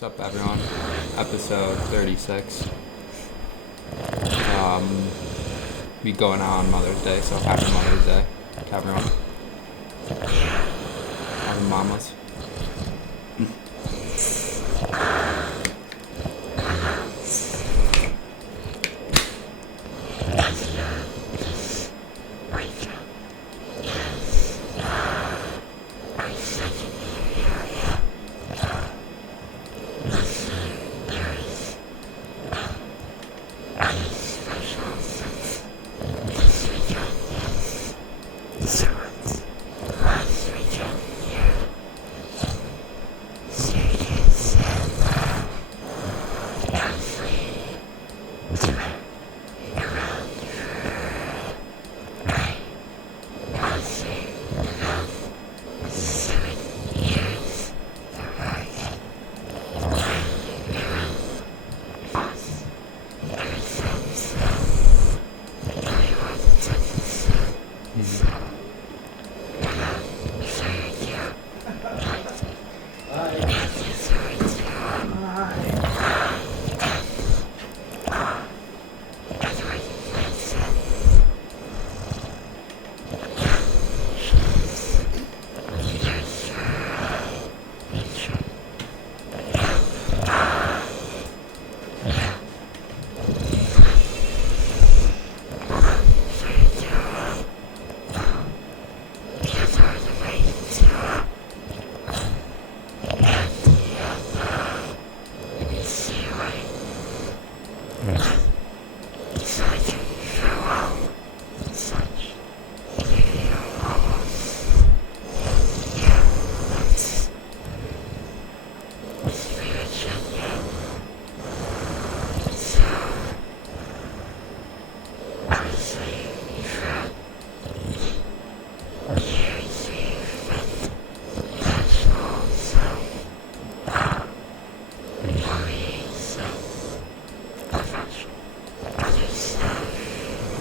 What's up, everyone? Episode 36. Be going out on Mother's Day, so happy Mother's Day to everyone. Happy mamas.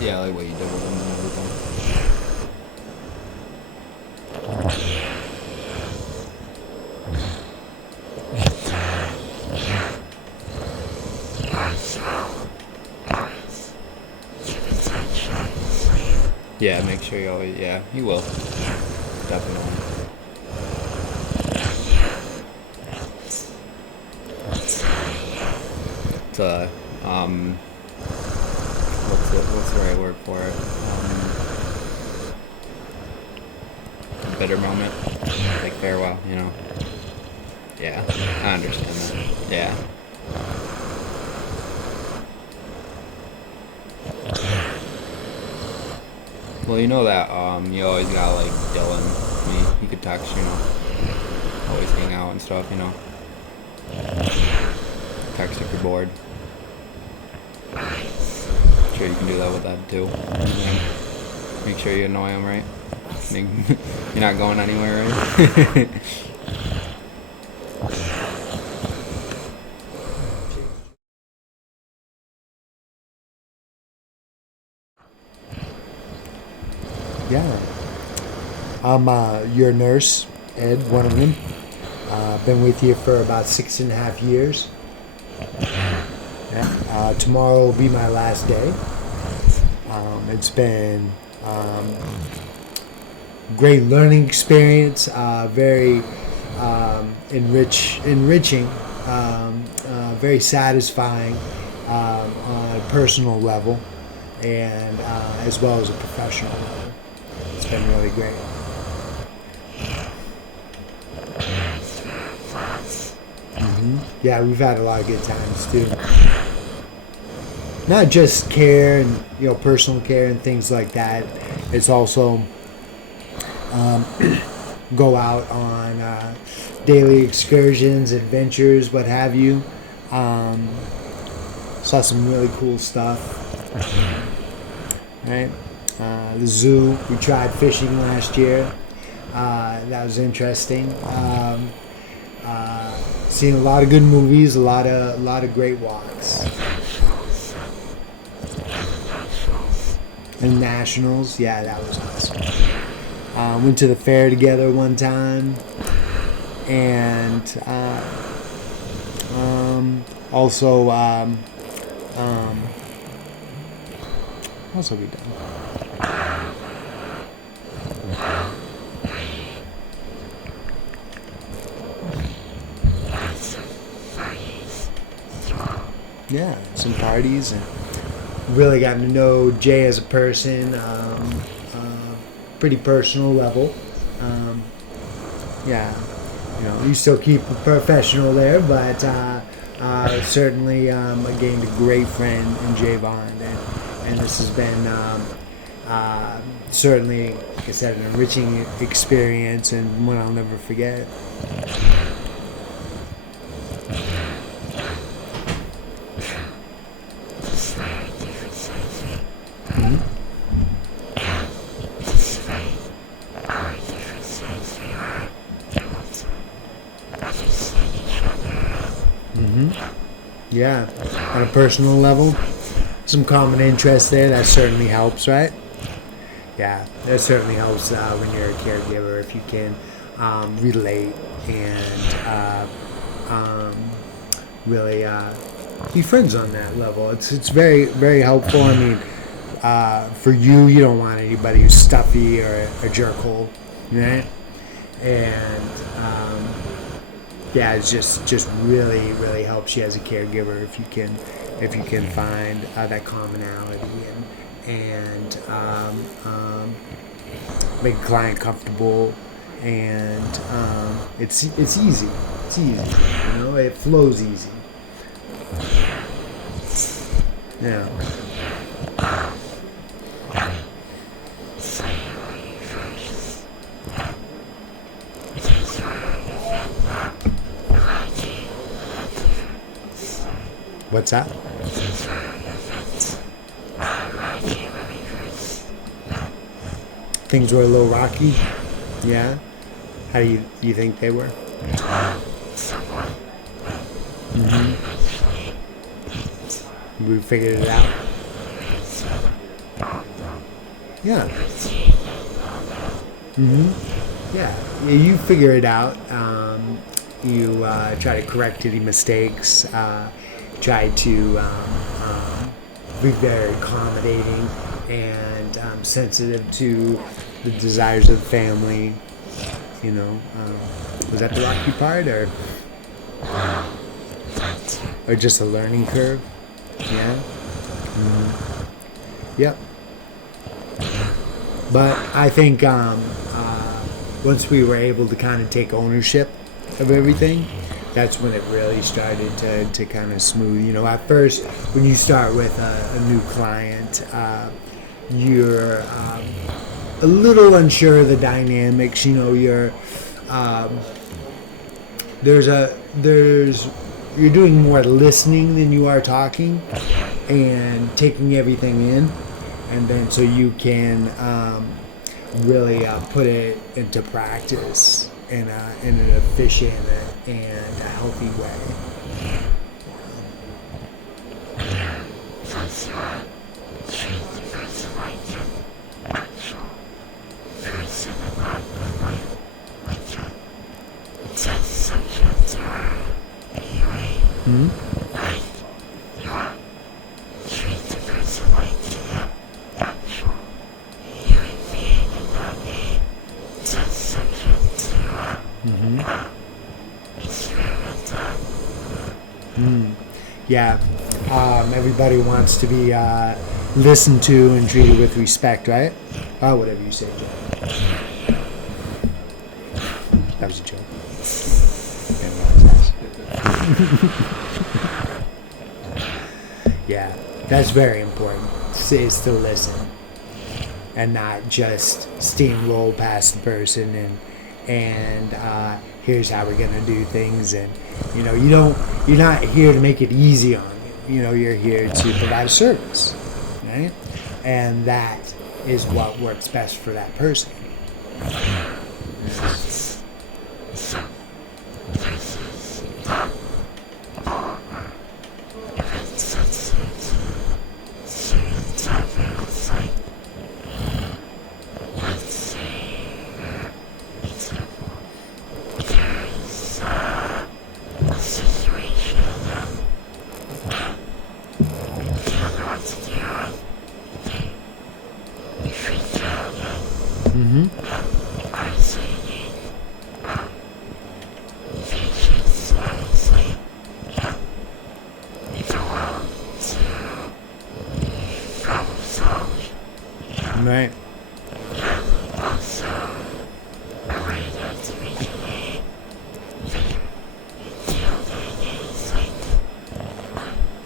Yeah, I like what you did with them and everything. Yeah, make sure you always, yeah, you will. Definitely. It's what's the right word for it? A bitter moment, like farewell, you know? Yeah, I understand that. Yeah. Well, you know that, you always got, like, Dylan, me, he could text, you know? Always hang out and stuff, you know? Text if you're bored. Sure you can do that with that too. Yeah. Make sure you annoy him, right? You're not going anywhere, right? Yeah. I'm your nurse, Ed, one of them. Been with you for about 6.5 years. Yeah. Tomorrow will be my last day. It's been great learning experience, very enriching, very satisfying on a personal level, and as well as a professional level. It's been really great. Yeah, we've had a lot of good times too. Not just care and personal care and things like that. It's also go out on daily excursions, adventures, what have you. Saw some really cool stuff. Right, the zoo. We tried fishing last year. That was interesting. Seen a lot of good movies, a lot of great walks. And nationals, yeah, that was awesome. Went to the fair together one time, and Also, what else have we done? Yeah, some parties, and really gotten to know Jay as a person, pretty personal level. Yeah, you still keep a professional there, but certainly I gained a great friend in Jay Bond, and this has been certainly, like I said, an enriching experience and one I'll never forget. Yeah, on a personal level, some common interests there. That certainly helps, right? Yeah, that certainly helps when you're a caregiver if you can relate and really be friends on that level. It's very very helpful. I mean, for you don't want anybody who's stuffy or a jerkhole, right? And yeah, it's just really really helps you as a caregiver if you can find that commonality and make a client comfortable, and it's easy. It's easy, it flows easy. Yeah. What's that? Things were a little rocky. Yeah. How do you think they were? Mm-hmm. We figured it out. Yeah. Mm-hmm. Yeah. You figure it out. You try to correct any mistakes. Try to be very accommodating and sensitive to the desires of the family. Was that the rocky part, or just a learning curve? Yeah. Mm-hmm. Yep. But I think once we were able to kind of take ownership of everything, that's when it really started to kind of smooth. At first, when you start with a new client, you're a little unsure of the dynamics. You're you're doing more listening than you are talking, and taking everything in, and then so you can really put it into practice in an efficient and a healthy way. Hmm? Yeah, everybody wants to be listened to and treated with respect, right? Whatever you say, Joe. That was a joke. Yeah, that's very important. Is to listen and not just steamroll past the person and here's how we're gonna do things, and you're not here to make it easy on you. You're here to provide a service, right? And that is what works best for that person.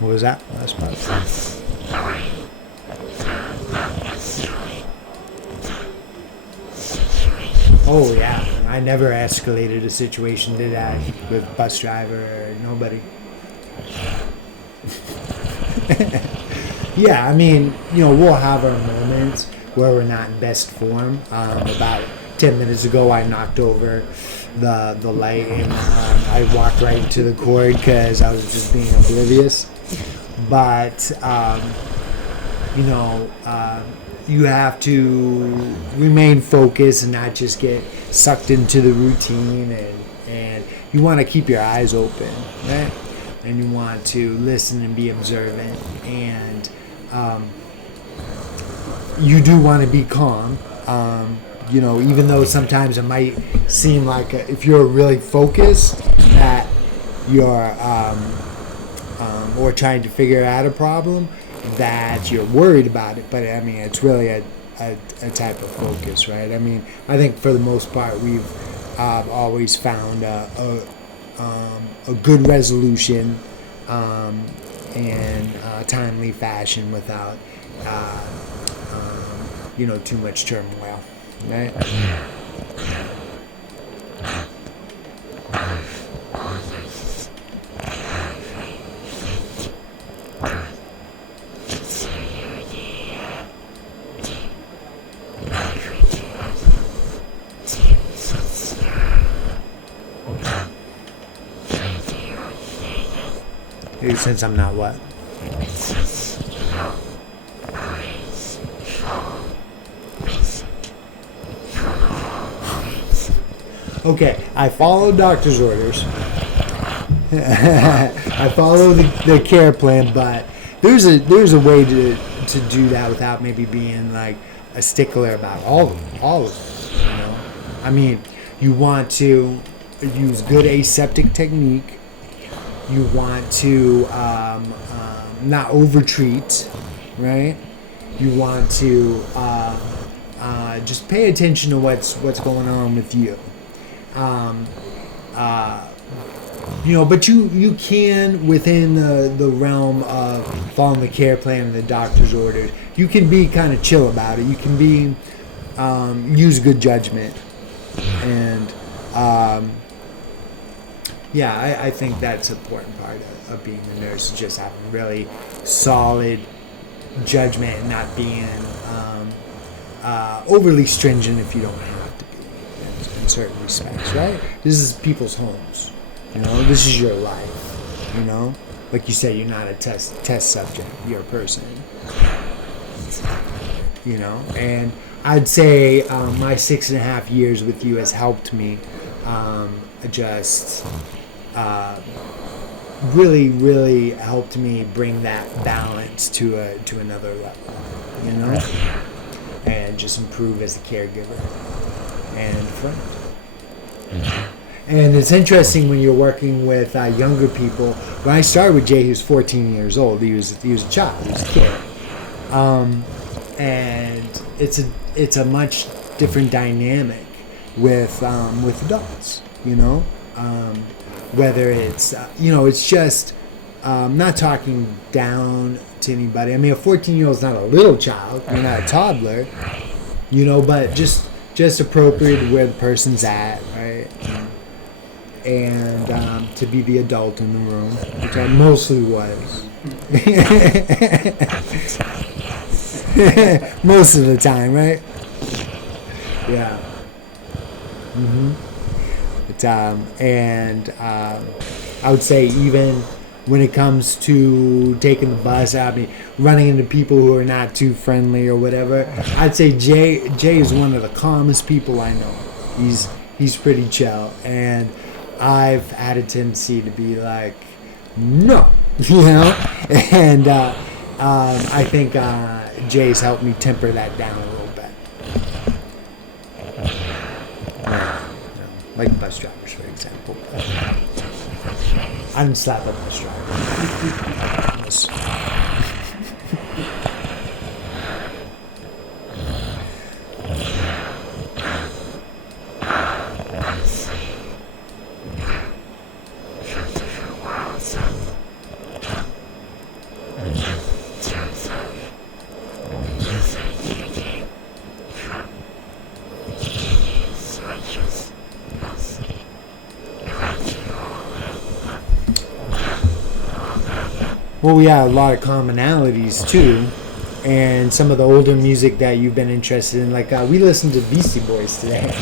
What was that last part? Oh yeah, I never escalated a situation, did I? With bus driver or nobody. Yeah, I mean, we'll have our moments where we're not in best form. About 10 minutes ago, I knocked over the light and I walked right into the cord because I was just being oblivious. But you have to remain focused and not just get sucked into the routine, and you want to keep your eyes open, right? And you want to listen and be observant, and you do want to be calm, even though sometimes it might seem like if you're really focused that you're or trying to figure out a problem, that you're worried about it. But I mean, it's really a type of focus, right? I mean, I think for the most part we've always found a good resolution in a timely fashion without too much turmoil, right? Since I'm not what? Okay, I follow doctor's orders. I follow the care plan, but there's a way to do that without maybe being like a stickler about all of them. I mean, you want to use good aseptic technique. You want to not overtreat, right? You want to just pay attention to what's going on with you. But you can, within the realm of following the care plan and the doctor's orders, you can be kind of chill about it. You can be use good judgment, and I think that's an important part of being a nurse, is just having really solid judgment and not being overly stringent if you don't have to be in certain respects, right? This is people's homes, this is your life, like you said, you're not a test subject, you're a person, and I'd say my 6.5 years with you has helped me just really, really helped me bring that balance to another level, and just improve as a caregiver and friend. And it's interesting when you're working with younger people. When I started with Jay, he was 14 years old. He was a child. He was a kid. And it's a much different dynamic with adults. Whether it's it's just not talking down to anybody. I mean, a 14-year-old is not a little child. You're not a toddler. But just appropriate where the person's at, right? And to be the adult in the room, which I mostly was. Most of the time, right? Yeah. But, I would say even when it comes to taking the bus, I mean, running into people who are not too friendly or whatever, I'd say Jay is one of the calmest people I know. He's pretty chill, and I've had a tendency to be like, no, and I think Jay's helped me temper that down a little bit. Like bus drivers, for example. I didn't slap a bus driver. Well, we have a lot of commonalities too, and some of the older music that you've been interested in. Like we listened to Beastie Boys today,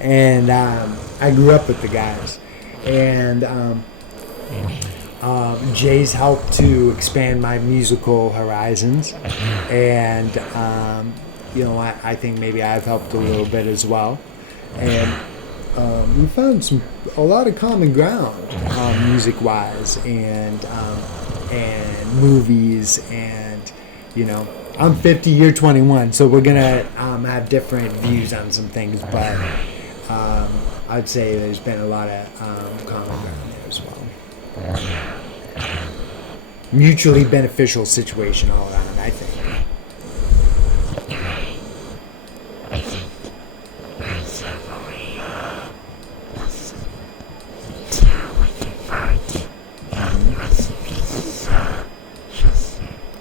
and I grew up with the guys, and Jay's helped to expand my musical horizons, and I think maybe I've helped a little bit as well, and we found a lot of common ground, music-wise, and movies, and I'm 50, you're 21, so we're gonna have different views on some things, but I'd say there's been a lot of common ground there as well. Mutually beneficial situation all around, I think.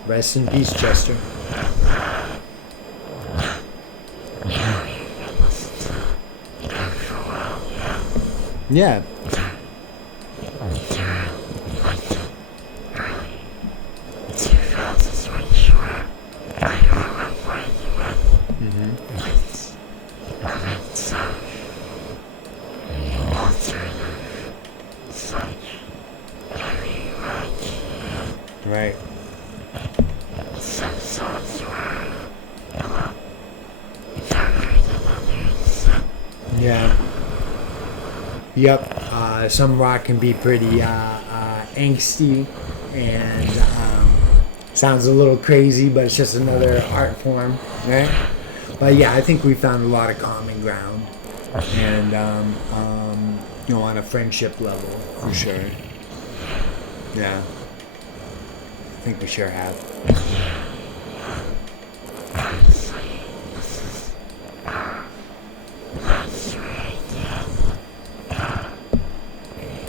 Rest in peace, Chester. Yeah. Right. Yeah. Yep. Some rock can be pretty angsty and sounds a little crazy, but it's just another art form, right? But yeah, I think we found a lot of common ground, and on a friendship level, for sure. Yeah. I think we sure have.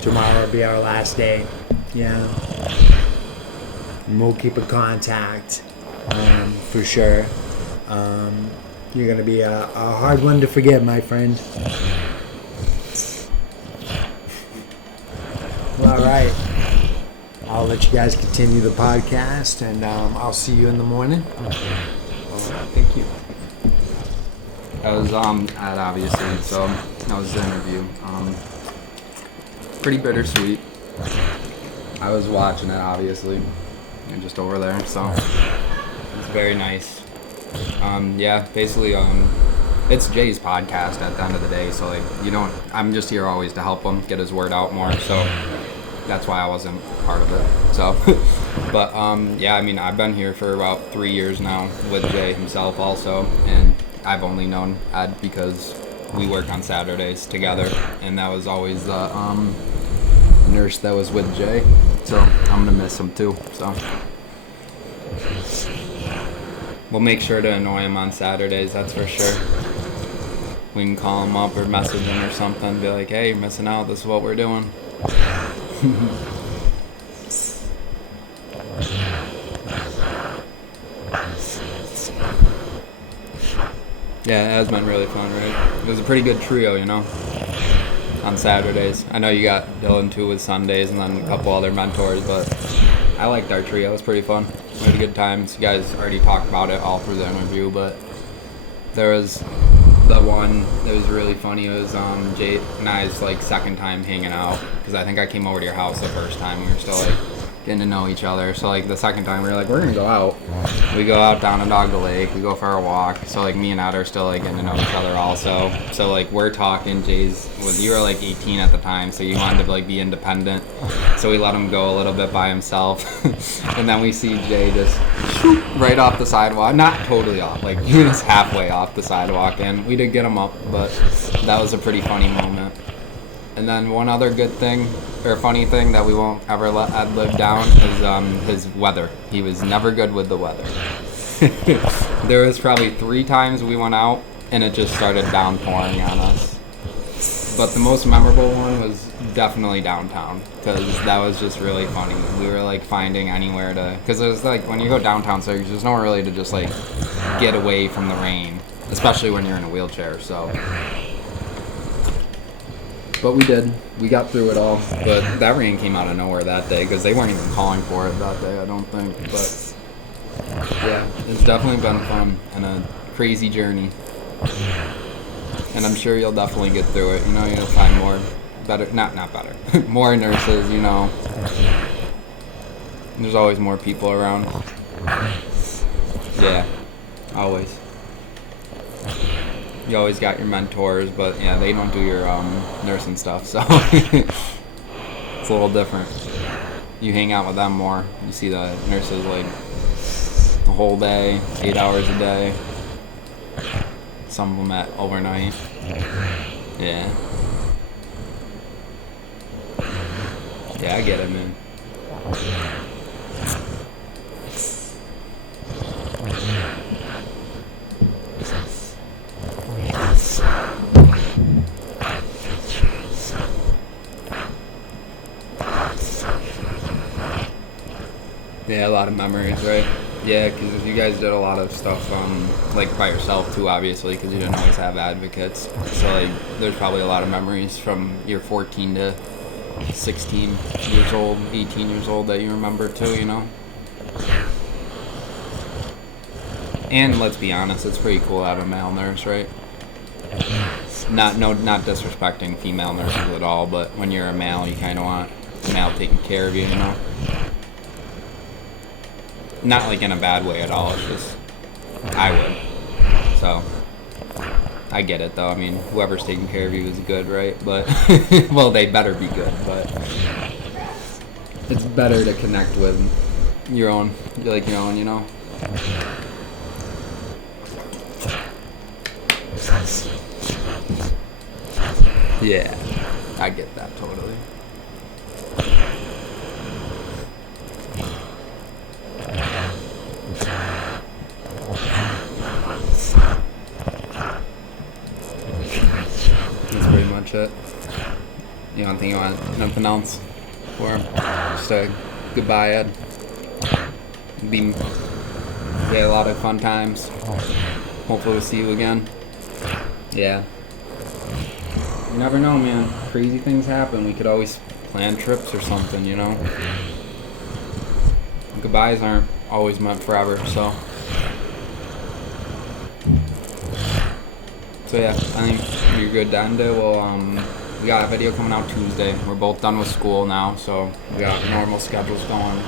Tomorrow will be our last day. Yeah. And we'll keep in contact, for sure. You're going to be a hard one to forget, my friend. Well, all right. I'll let you guys continue the podcast, and I'll see you in the morning. All right, thank you. That was at obviously, so that was the interview. Pretty bittersweet. I was watching it obviously, and just over there, so it's very nice. Yeah, basically, it's Jay's podcast at the end of the day, so I'm just here always to help him get his word out more, so that's why I wasn't part of it. So, but yeah, I mean, I've been here for about 3 years now with Jay himself also, and I've only known Ed because we work on Saturdays together, and that was always the nurse that was with Jay, so I'm gonna miss him too, so we'll make sure to annoy him on Saturdays, that's for sure. We can call him up or message him or something, be like, hey, you're missing out, this is what we're doing. Yeah, it has been really fun, right? It was a pretty good trio, on Saturdays. I know you got Dylan too with Sundays and then a couple other mentors, but I liked our trio. It was pretty fun. We had a good time. You guys already talked about it all through the interview, but there was the one that was really funny. It was Jay and I's second time hanging out, because I think I came over to your house the first time. We were still getting to know each other. So the second time we were we're gonna go out. We go out down to Dogga Lake. We go for a walk. So me and Ed are still getting to know each other also. So we're talking. You were 18 at the time, so you wanted to be independent. So we let him go a little bit by himself, and then we see Jay just shoot right off the sidewalk. Not totally off, he was halfway off the sidewalk, and we did get him up, but that was a pretty funny moment. And then one other good thing, or funny thing that we won't ever let Ed live down is his weather. He was never good with the weather. There was probably 3 times we went out and it just started downpouring on us. But the most memorable one was definitely downtown, because that was just really funny. We were finding anywhere to, because it was when you go downtown, so there's nowhere really to just get away from the rain, especially when you're in a wheelchair. So But we did. We got through it all. But that rain came out of nowhere that day because they weren't even calling for it that day, I don't think. But yeah, it's definitely been fun and a crazy journey. And I'm sure you'll definitely get through it. You know, you'll find more better, not better, more nurses, you know. There's always more people around. Yeah, always. You always got your mentors, but yeah, they don't do your nursing stuff, so it's a little different. You hang out with them more. You see the nurses like the whole day, 8 hours a day. Some of them at overnight. Yeah. Yeah, I get it, man. Yeah, a lot of memories, right? Yeah, because you guys did a lot of stuff, like by yourself too, obviously, because you didn't always have advocates. So like, there's probably a lot of memories from year 14 to 16 years old, 18 years old that you remember too, you know? And let's be honest, it's pretty cool to have a male nurse, right? Not disrespecting female nurses at all, but when you're a male, you kind of want a male taking care of you, you know? Not like in a bad way at all, it's just, I would. So, I get it though. I mean, whoever's taking care of you is good, right? But, well, they better be good, but it's better to connect with your own, you know? Yeah, I get that totally. That's pretty much it. You don't think you want nothing else for him? Just a goodbye, Ed. We had a lot of fun times. Hopefully we'll see you again. Yeah. You never know, man. Crazy things happen. We could always plan trips or something, you know? Goodbyes aren't always meant forever, so. So yeah, I think you're good to end it. Well, we got a video coming out Tuesday. We're both done with school now, so we got normal schedules going.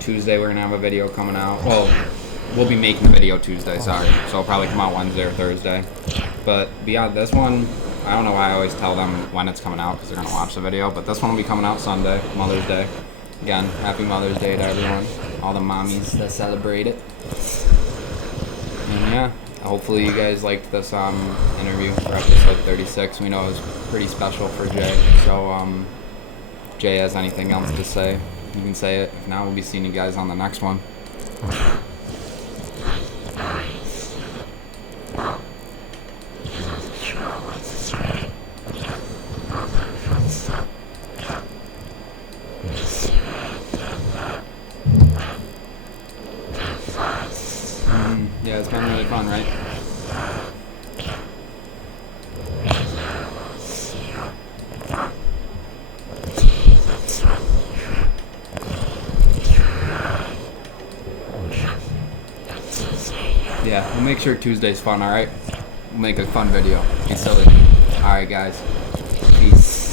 Tuesday we're gonna have a video coming out. Well, we'll be making the video Tuesday, sorry. So it'll probably come out Wednesday or Thursday. But beyond this one, I don't know why I always tell them when it's coming out because they're gonna watch the video. But this one will be coming out Sunday, Mother's Day. Again, happy Mother's Day to everyone, all the mommies that celebrate it. And yeah, hopefully you guys liked this interview for episode 36. We know it was pretty special for Jay. So Jay has anything else to say, you can say it. If not, we'll be seeing you guys on the next one. Yeah, it's been really fun, right? Yeah, we'll make sure Tuesday's fun, alright? We'll make a fun video. Be silly. Alright, guys. Peace.